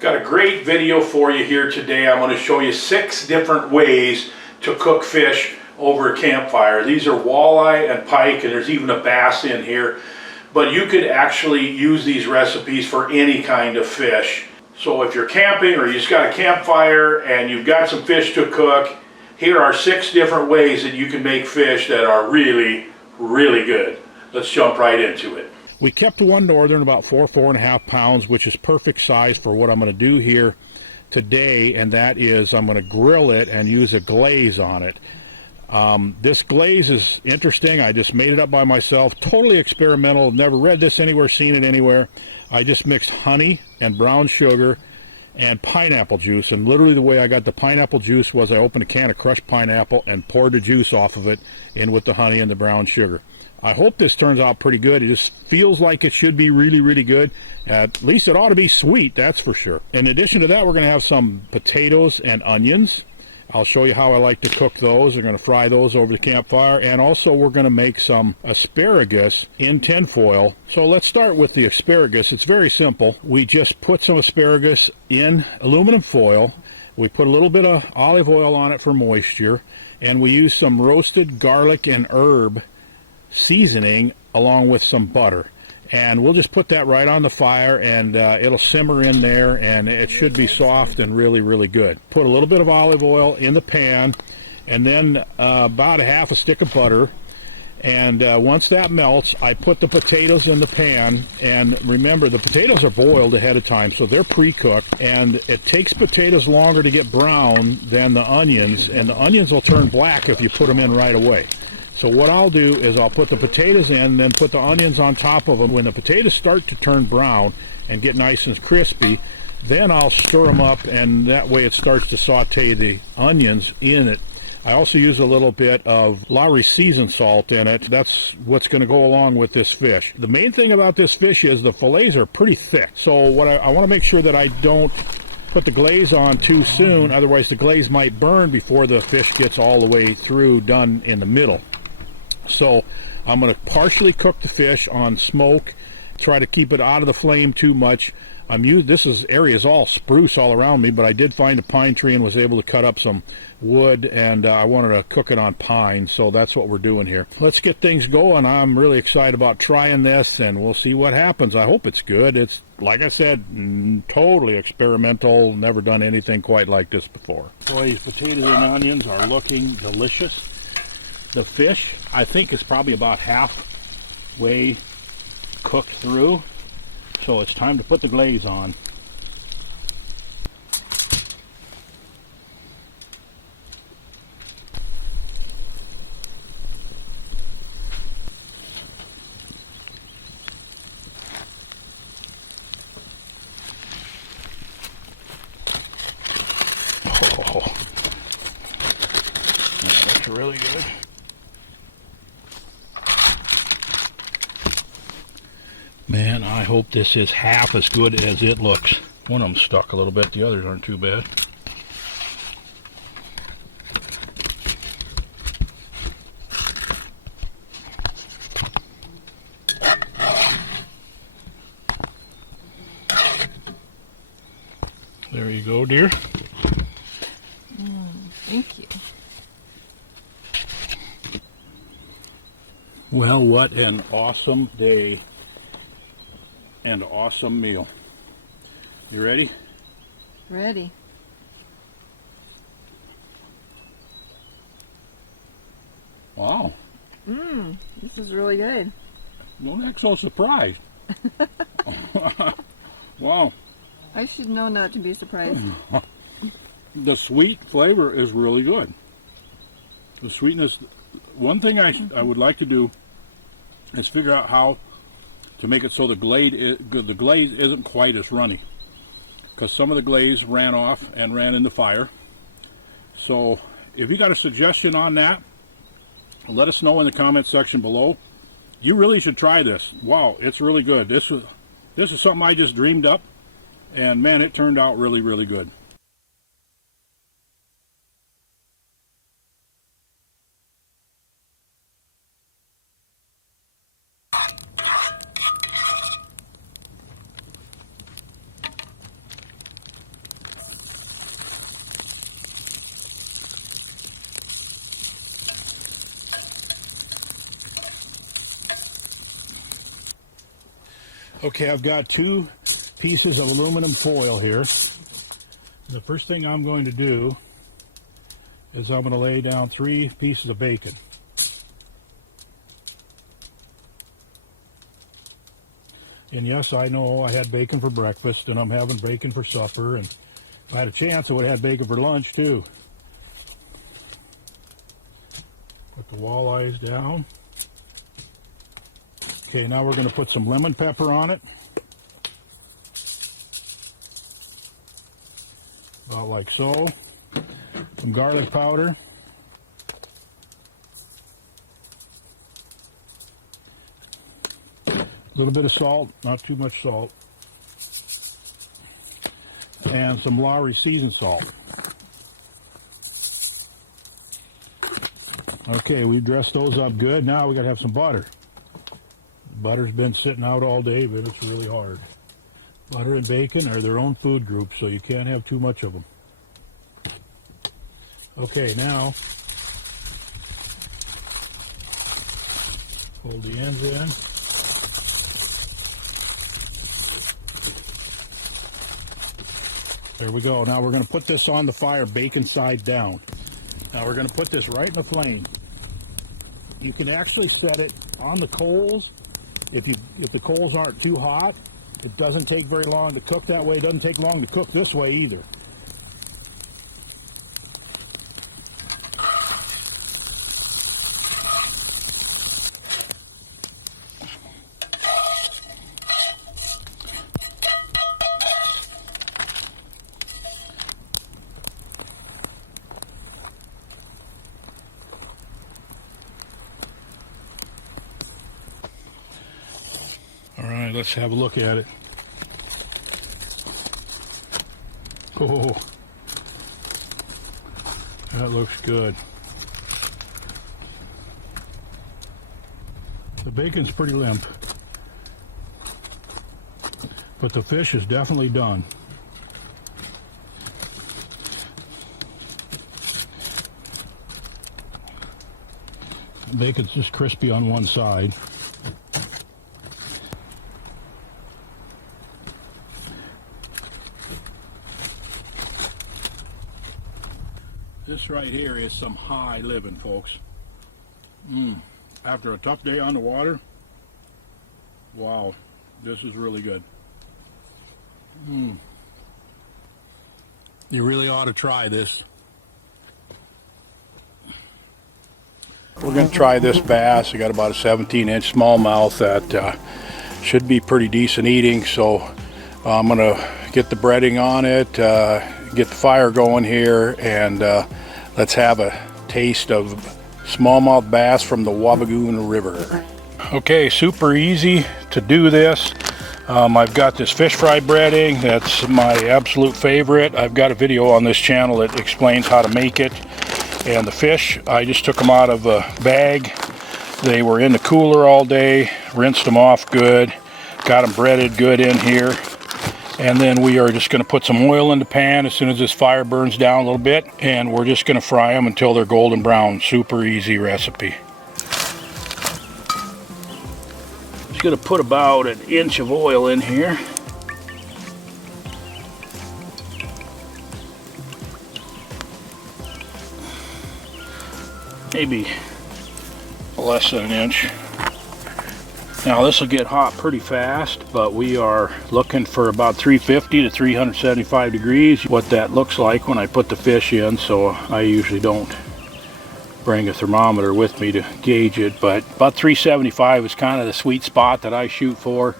Got a great video for you here today. I'm going to show you 6 different ways to cook fish over a campfire. These are walleye and pike, and there's even a bass in here. But you could actually use these recipes for any kind of fish. So if you're camping or you just got a campfire and you've got some fish to cook, here are 6 different ways that you can make fish that are really, really good. Let's jump right into it. We kept one northern about 4.5 pounds, which is perfect size for what I'm going to do here today, and that is I'm going to grill it and use a glaze on it. This glaze is interesting. I just made it up by myself, totally experimental, never read this anywhere, seen it anywhere. I just mixed honey and brown sugar and pineapple juice, and literally the way I got the pineapple juice was I opened a can of crushed pineapple and poured the juice off of it in with the honey and the brown sugar. I hope this turns out pretty good. It just feels like it should be really, really good. At least it ought to be sweet, that's for sure. In addition to that, we're going to have some potatoes and onions. I'll show you how I like to cook those. We're going to fry those over the campfire. And also we're going to make some asparagus in tin foil. So let's start with the asparagus. It's very simple. We just put some asparagus in aluminum foil. We put a little bit of olive oil on it for moisture. And we use some roasted garlic and herb seasoning along with some butter, and we'll just put that right on the fire, and it'll simmer in there, and it should be soft and really, really good. Put a little bit of olive oil in the pan, and then about a half a stick of butter, and once that melts, I put the potatoes in the pan. And remember, the potatoes are boiled ahead of time, so they're pre-cooked, and it takes potatoes longer to get brown than the onions, and the onions will turn black if you put them in right away. So what I'll do is I'll put the potatoes in, then put the onions on top of them. When the potatoes start to turn brown and get nice and crispy, then I'll stir them up, and that way it starts to saute the onions in it. I also use a little bit of Lowry seasoned salt in it. That's what's going to go along with this fish. The main thing about this fish is the fillets are pretty thick. So what I want to make sure that I don't put the glaze on too soon, otherwise the glaze might burn before the fish gets all the way through done in the middle. So I'm going to partially cook the fish on smoke, try to keep it out of the flame too much. This area is all spruce all around me, but I did find a pine tree and was able to cut up some wood, and I wanted to cook it on pine, so that's what we're doing here. Let's get things going. I'm really excited about trying this, and we'll see what happens. I hope it's good. It's, like I said, totally experimental, never done anything quite like this before. So these potatoes and onions are looking delicious. The fish, I think, is probably about halfway cooked through, so it's time to put the glaze on. Oh, that looks really good. Man, I hope this is half as good as it looks. One of them stuck a little bit, the others aren't too bad. There you go, dear. Thank you. Well, what an awesome day and awesome meal. You ready? Ready. Wow. This is really good. Don't act so surprised. Wow. I should know not to be surprised. The sweet flavor is really good. The sweetness. One thing I would like to do is figure out how to make it so the glaze isn't quite as runny, because some of the glaze ran off and ran in the fire. So if you got a suggestion on that, let us know in the comment section below. You really should try this. Wow, it's really good. This is something I just dreamed up, and man, it turned out really, really good. Okay, I've got 2 pieces of aluminum foil here. The first thing I'm going to do is I'm going to lay down 3 pieces of bacon. And yes, I know I had bacon for breakfast, and I'm having bacon for supper, and if I had a chance, I would have had bacon for lunch too. Put the walleyes down. Okay, now we're going to put some lemon pepper on it. About like so. Some garlic powder. A little bit of salt, not too much salt. And some Lowry seasoned salt. Okay, we've dressed those up good. Now we got to have some butter. Butter's been sitting out all day, but it's really hard. Butter and bacon are their own food group, so you can't have too much of them. Okay, now hold the ends in. There we go. Now we're going to put this on the fire, bacon side down. Now we're going to put this right in the flame. You can actually set it on the coals. If the coals aren't too hot, it doesn't take very long to cook that way. It doesn't take long to cook this way either. All right, let's have a look at it. Oh, that looks good. The bacon's pretty limp, but the fish is definitely done. The bacon's just crispy on one side. This right here is some high living, folks. After a tough day on the water, wow, this is really good. You really ought to try this. We're going to try this bass. I got about a 17-inch smallmouth that should be pretty decent eating, so I'm going to get the breading on it, get the fire going here, and let's have a taste of smallmouth bass from the Wabigoon River. Okay, super easy to do this. I've got this fish fry breading. That's my absolute favorite. I've got a video on this channel that explains how to make it. And the fish, I just took them out of a bag. They were in the cooler all day, rinsed them off good, got them breaded good in here. And then we are just going to put some oil in the pan as soon as this fire burns down a little bit, and we're just going to fry them until they're golden brown. Super easy recipe. Just going to put about an inch of oil in here. Maybe less than an inch. Now this will get hot pretty fast, but we are looking for about 350 to 375 degrees, what that looks like when I put the fish in, so I usually don't bring a thermometer with me to gauge it, but about 375 is kind of the sweet spot that I shoot for.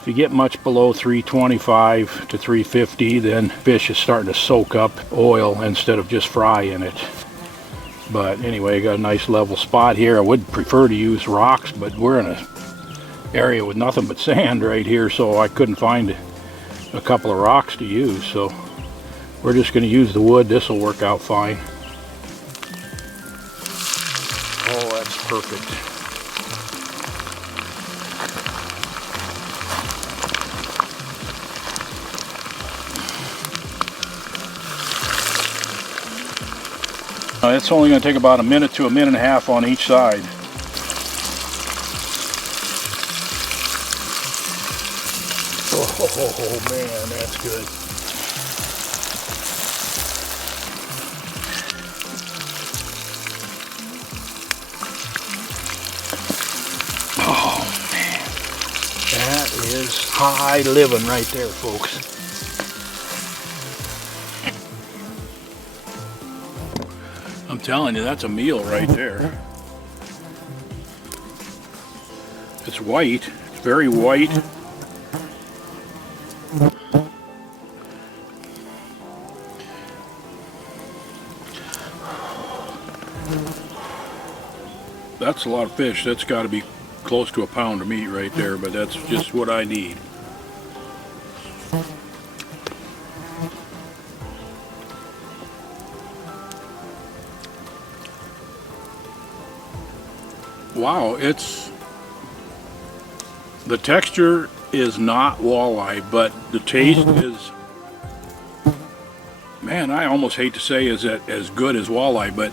If you get much below 325 to 350, then fish is starting to soak up oil instead of just fry in it. But anyway, I got a nice level spot here. I would prefer to use rocks, but we're in a area with nothing but sand right here, so I couldn't find a couple of rocks to use, so we're just going to use the wood. This will work out fine. Oh, that's perfect. It's only going to take about a minute to a minute and a half on each side. Oh man, that's good. Oh man, that is high living right there, folks. I'm telling you, that's a meal right there. It's white, it's very white. That's a lot of fish. That's got to be close to a pound of meat right there, but that's just what I need. Wow, the texture is not walleye, but the taste is, man, I almost hate to say is that as good as walleye, but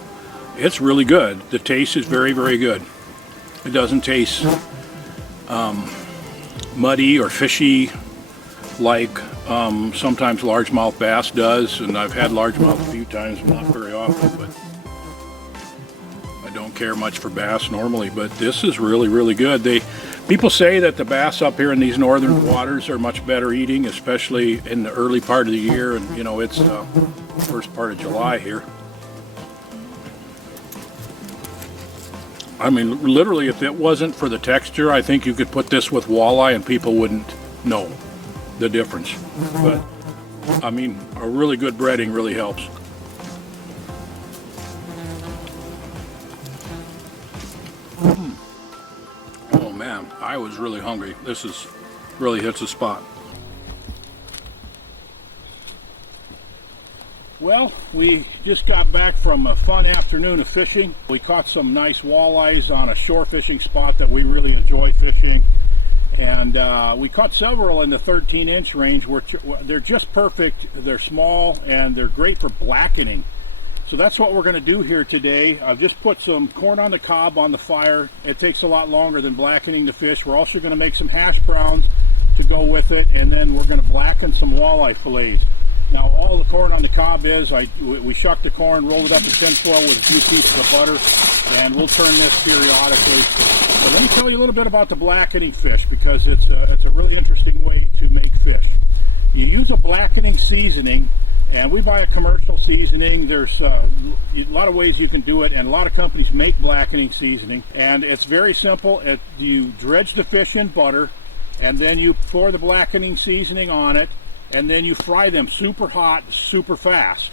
it's really good. The taste is very, very good. It doesn't taste muddy or fishy like sometimes largemouth bass does, and I've had largemouth a few times, not very often, but I don't care much for bass normally, but this is really, really good. People say that the bass up here in these northern waters are much better eating, especially in the early part of the year, and you know, it's first part of July here. I mean, literally, if it wasn't for the texture, I think you could put this with walleye and people wouldn't know the difference. But, I mean, a really good breading really helps. Oh man, I was really hungry. This really hits the spot. Well, we just got back from a fun afternoon of fishing. We caught some nice walleyes on a shore fishing spot that we really enjoy fishing. And we caught several in the 13-inch range where they're just perfect. They're small and they're great for blackening. So that's what we're going to do here today. I've just put some corn on the cob on the fire. It takes a lot longer than blackening the fish. We're also going to make some hash browns to go with it, and then we're going to blacken some walleye fillets. Now, all the corn on the cob is, we shuck the corn, roll it up in tinfoil with a few pieces of butter, and we'll turn this periodically. But let me tell you a little bit about the blackening fish, because it's a really interesting way to make fish. You use a blackening seasoning, and we buy a commercial seasoning. There's a lot of ways you can do it, and a lot of companies make blackening seasoning. And it's very simple. You dredge the fish in butter, and then you pour the blackening seasoning on it, and then you fry them super hot, super fast.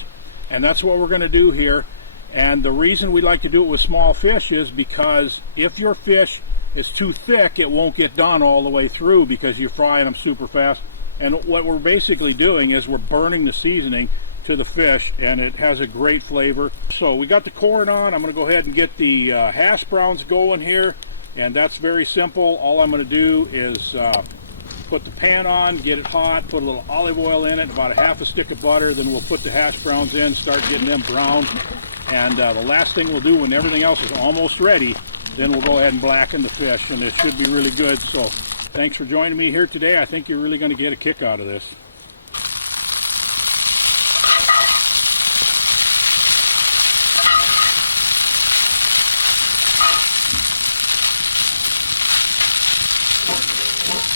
And that's what we're going to do here. And the reason we like to do it with small fish is because if your fish is too thick, it won't get done all the way through because you're frying them super fast. And what we're basically doing is we're burning the seasoning to the fish, and it has a great flavor. So we got the corn on. I'm going to go ahead and get the hash browns going here, and that's very simple. All I'm going to do is put the pan on, get it hot, put a little olive oil in it, about a half a stick of butter, then we'll put the hash browns in, start getting them browned. And the last thing we'll do when everything else is almost ready, then we'll go ahead and blacken the fish, and it should be really good. So thanks for joining me here today. I think you're really going to get a kick out of this.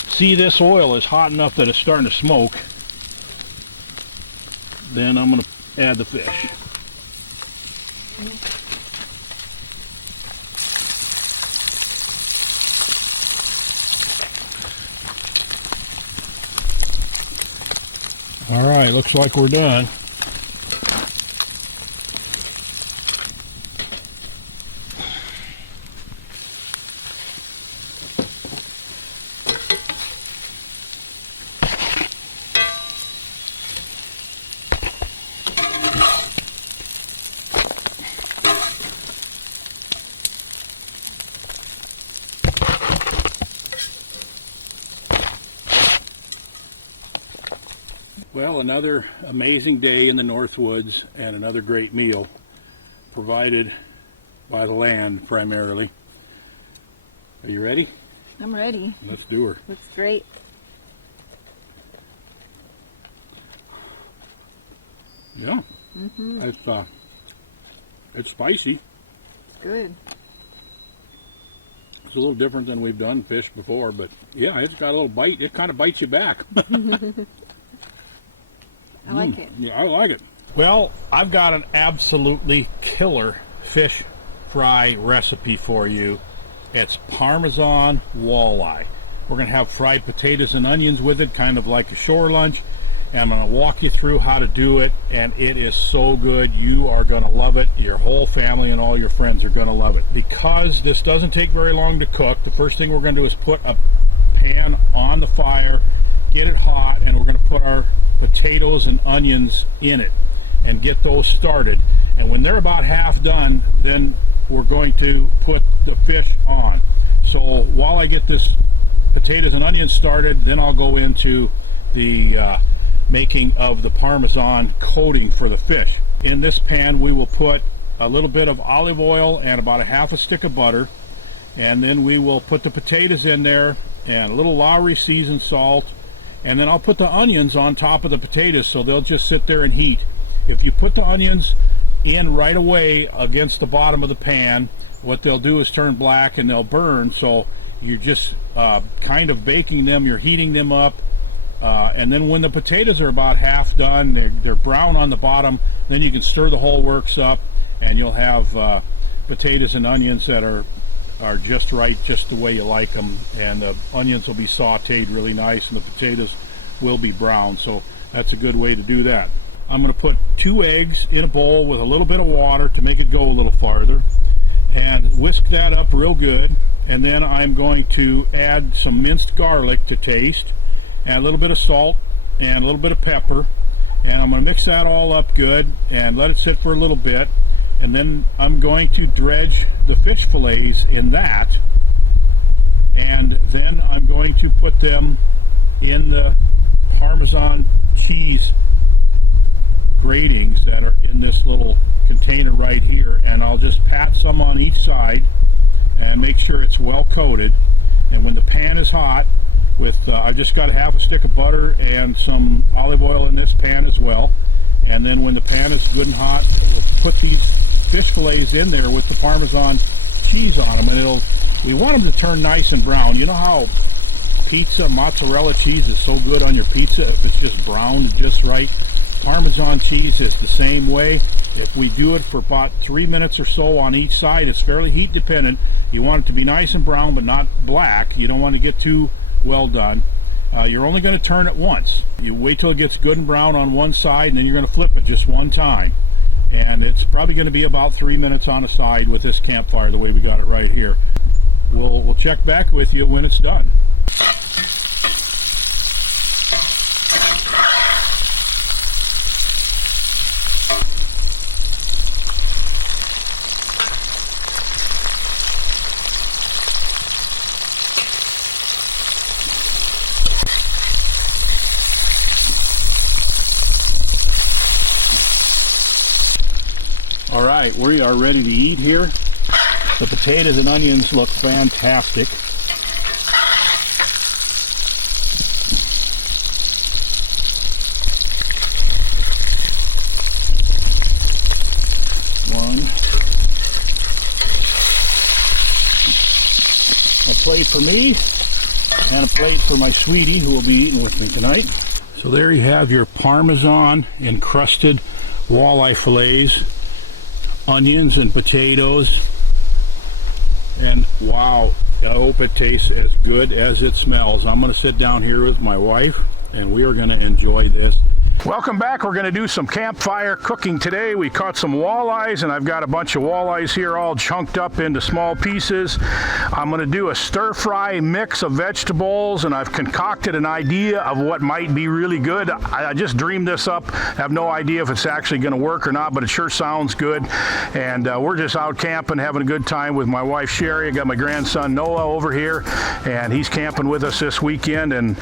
See, this oil is hot enough that it's starting to smoke. Then I'm going to add the fish. All right, looks like we're done. Well, another amazing day in the Northwoods and another great meal provided by the land primarily. Are you ready? I'm ready. Let's do her. Looks great. Yeah. It's spicy. Good. It's a little different than we've done fish before, but yeah, it's got a little bite. It kind of bites you back. I like it. Yeah, I like it. Well, I've got an absolutely killer fish fry recipe for you. It's Parmesan walleye. We're going to have fried potatoes and onions with it, kind of like a shore lunch. And I'm going to walk you through how to do it, and it is so good. You are going to love it. Your whole family and all your friends are going to love it. Because this doesn't take very long to cook, the first thing we're going to do is put a pan on the fire, get it hot, and we're going to put our potatoes and onions in it and get those started. And when they're about half done, then we're going to put the fish on. So while I get this potatoes and onions started, then I'll go into the making of the Parmesan coating for the fish. In this pan we will put a little bit of olive oil and about a half a stick of butter, and then we will put the potatoes in there and a little Lowry seasoned salt, and then I'll put the onions on top of the potatoes so they'll just sit there and heat. If you put the onions in right away against the bottom of the pan, what they'll do is turn black and they'll burn, so you're just kind of baking them, you're heating them up. And then when the potatoes are about half done, they're brown on the bottom, then you can stir the whole works up, and you'll have potatoes and onions that are just right, just the way you like them. And the onions will be sauteed really nice, and the potatoes will be brown. So that's a good way to do that. I'm going to put 2 eggs in a bowl with a little bit of water to make it go a little farther, and whisk that up real good. And then I'm going to add some minced garlic to taste, and a little bit of salt and a little bit of pepper, and I'm going to mix that all up good and let it sit for a little bit. And then I'm going to dredge the fish fillets in that, and then I'm going to put them in the Parmesan cheese gratings that are in this little container right here, and I'll just pat some on each side and make sure it's well coated. And when the pan is hot, I've just got a half a stick of butter and some olive oil in this pan as well. And then when the pan is good and hot, we'll put these fish fillets in there with the Parmesan cheese on them, and we want them to turn nice and brown. You know how pizza mozzarella cheese is so good on your pizza if it's just browned just right? Parmesan cheese is the same way. If we do it for about 3 minutes or so on each side, it's fairly heat dependent. You want it to be nice and brown but not black. You don't want to get too well done. You're only going to turn it once. You wait till it gets good and brown on one side, and then you're going to flip it just one time. And it's probably going to be about 3 minutes on a side with this Campfire, the way we got it right here. We'll check back with you when it's done. All right, we are ready to eat here. The potatoes and onions look fantastic. A plate for me and a plate for my sweetie who will be eating with me tonight. So there you have your Parmesan encrusted walleye fillets, onions and potatoes, and wow, I hope it tastes as good as it smells. I'm going to sit down here with my wife and we are going to enjoy this. Welcome back. We're going to do some campfire cooking today. We caught some walleyes, and I've got a bunch of walleyes here all chunked up into small pieces. I'm going to do a stir-fry mix of vegetables, and I've concocted an idea of what might be really good. I just dreamed this up. I have no idea if it's actually going to work or not, but it sure sounds good. And we're just out camping, having a good time with my wife Sherry. I got my grandson Noah over here, and he's camping with us this weekend. And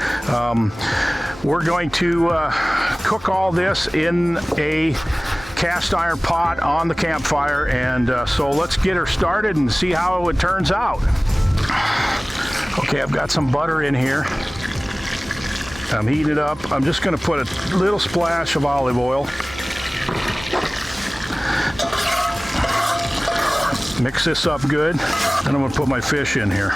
we're going to cook all this in a cast iron pot on the campfire, and so let's get her started and see how it turns out. Okay, I've got some butter in here. I'm heating it up. I'm just going to put a little splash of olive oil. Mix this up good. Then I'm gonna put my fish in here.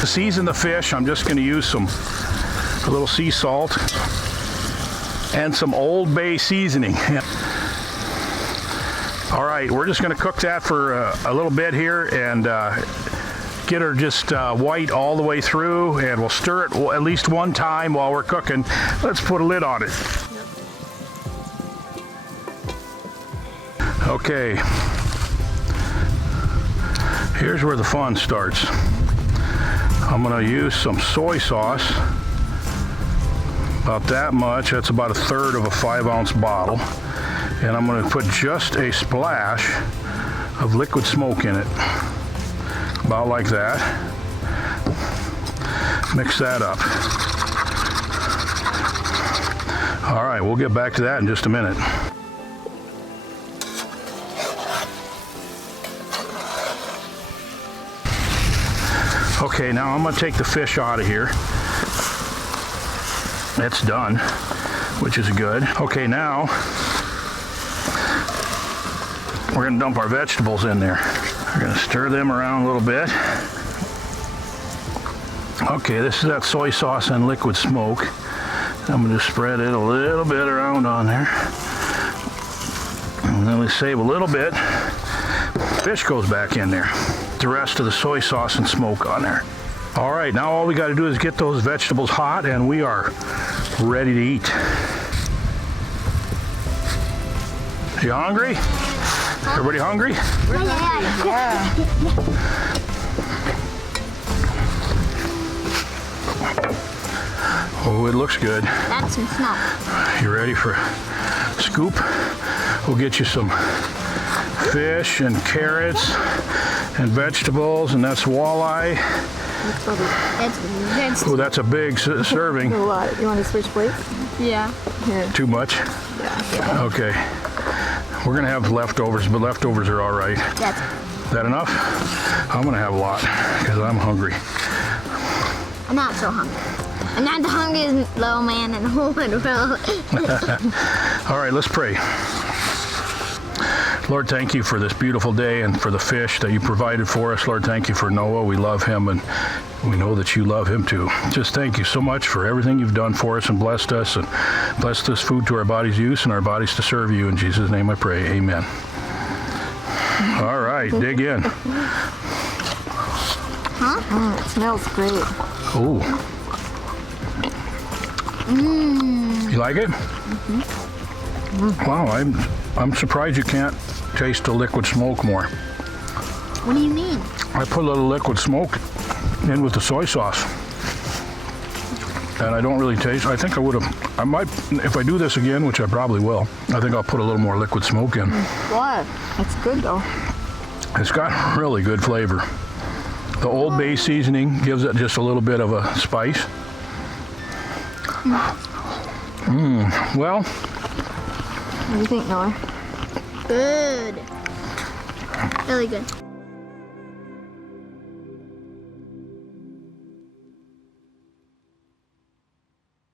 To season the fish, I'm just gonna use a little sea salt and some Old Bay seasoning. All right, we're just gonna cook that for a little bit here and get her just white all the way through, and we'll stir it at least one time while we're cooking. Let's put a lid on it. Okay, here's where the fun starts. I'm gonna use some soy sauce, about that much. That's about 1/3 of a 5-ounce bottle. And I'm gonna put just a splash of liquid smoke in it. About like that. Mix that up. All right, we'll get back to that in just a minute. Okay, now I'm gonna take the fish out of here. It's done, which is good. Okay, now we're gonna dump our vegetables in there. We're gonna stir them around a little bit. Okay, this is that soy sauce and liquid smoke. I'm gonna spread it a little bit around on there. And then we save a little bit. Fish goes back in there. The rest of the soy sauce and smoke on there. All right, now all we gotta do is get those vegetables hot and we are ready to eat. You hungry? Everybody hungry? We're hungry. Yeah. Oh, it looks good. That's some smoke. You ready for a scoop? We'll get you some fish and carrots and vegetables, and that's walleye. That's Oh, that's a big serving. A lot. You want to switch plates? yeah. Here. Too much? Yeah. Okay. We're gonna have leftovers, but leftovers are all right. That's Is that enough? I'm gonna have a lot because I'm hungry. I'm not so hungry. I'm not the hungriest little man in the whole world. All right, let's pray. Lord, thank you for this beautiful day and for the fish that you provided for us. Lord, thank you for Noah. We love him and we know that you love him too. Just thank you so much for everything you've done for us and blessed us, and blessed this food to our body's use and our bodies to serve you. In Jesus' name I pray, amen. All right, dig in. It smells great. Ooh. You like it? Wow, I'm surprised you can't taste the liquid smoke more. What do you mean? I put a little liquid smoke in with the soy sauce. And I don't really taste, I think I might, if I do this again, which I probably will, I think I'll put a little more liquid smoke in. What? It's good though. It's got really good flavor. The Old Bay seasoning gives it just a little bit of a spice. Well, What do you think, Noah? Good. Really good.